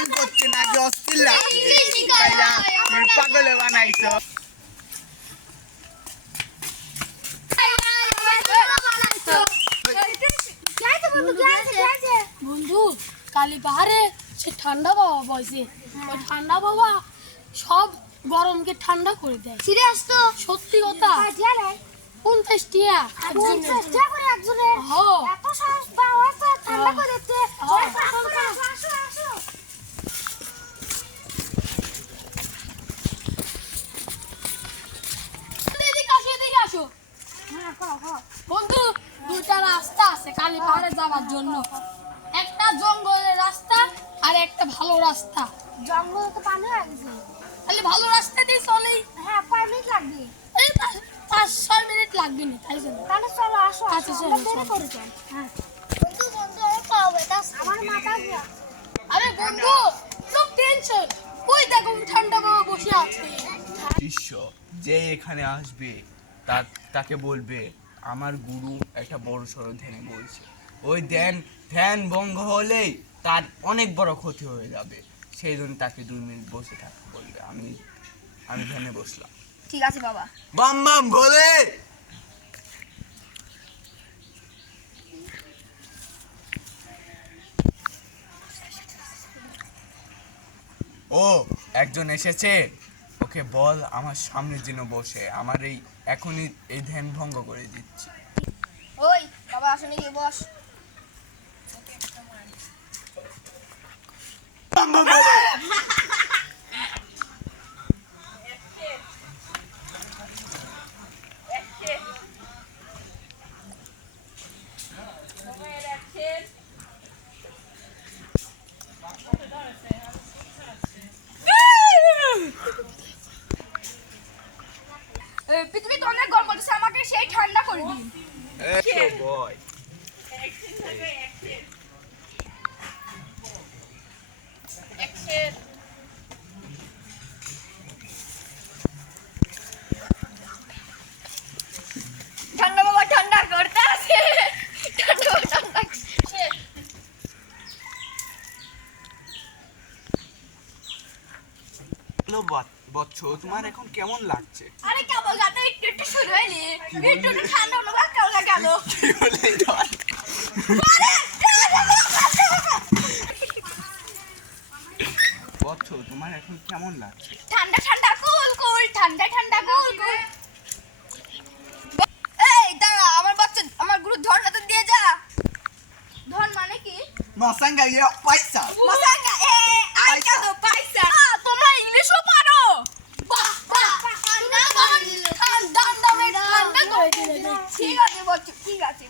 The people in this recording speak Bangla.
স্নান করতে নাকি অস্থির লাগছে, পাগলে বানাইছো। বন্ধু কালী পাহাড়ে সে ঠান্ডা বাবা বসে, ওই ঠান্ডা বাবা সব গরমকে ঠান্ডা করে দেয়। সত্যি কথা। 50 টিয়া বন্ধু, দুটা রাস্তা আছে কালী পাহাড়ে যাওয়ার জন্য, একটা জঙ্গলের রাস্তা আর একটা ভালো রাস্তা। জঙ্গল তো পানি হয়ে গেছে। তাহলে ভালো রাস্তা দিয়ে চলেই। হ্যাঁ 5 মিনিট লাগবে। এই 5-6 মিনিট লাগবে না, তাই জন্য। তাহলে চলো আসো। আচ্ছা চলো চলো। হ্যাঁ বন্ধু বন্ধু আমার পাবে তা আমার মাথা ঘুরা। আরে বন্ধু খুব টেনশন, ওই দেখো ঠান্ডা বাবা বসে আছে। শিষ্য যে এখানে আসবে তাকে বলবে আমার গুরু একটা বড় সড়ো ধ্যানে বলছে, ওই ধ্যান ভঙ্গ হলেই তার অনেক বড় ক্ষতি হয়ে যাবে, সেই জন্য তাকে 2 মিনিট বসে থাকতে বলবে। আমি ধ্যানে বসলাম। ঠিক আছে বাবা। বাম বাম বলে ও একজন এসেছে, ওকে বল আমার সামনে যেন বসে, আমার এখনই এই ধ্যান ভঙ্গ করে দিচ্ছি। ওই বাবা আসলে গিয়ে বস। বাম বাম বলে পৃথিবী তো অনেক গরম করতেছে, আমাকে সেই ঠান্ডা করে দিন। বয় ঠান্ডা বাবা ঠান্ডা করতে আছে। ঠান্ডা বাবা ঠান্ডা করছে। বচ্চ তোমার এখন কেমন লাগছে? আরে কেবল গাতে একটু একটু শুরু হয়নি, একটু একটু ঠান্ডা অনুভব কেমন গেল। কি বলে এটা? বচ্চ তোমার এখন কেমন লাগছে? ঠান্ডা ঠান্ডা কুল কুল, ঠান্ডা ঠান্ডা কুল কুল। এই দাঁড়া, আমার বাচ্চা আমার গুরু ধন হাতে দিয়ে যা। ধন মানে কি? মাসাঙ্গা ইয়া পয়সা। মাসাঙ্গা আই কেন পয়সা। তোমরা ইংলিশও পারো। বাহ বাহ, ঠান্ডা ঠান্ডা ঠান্ডা করে দিলে। ঠিক আছে বলছি, ঠিক আছে।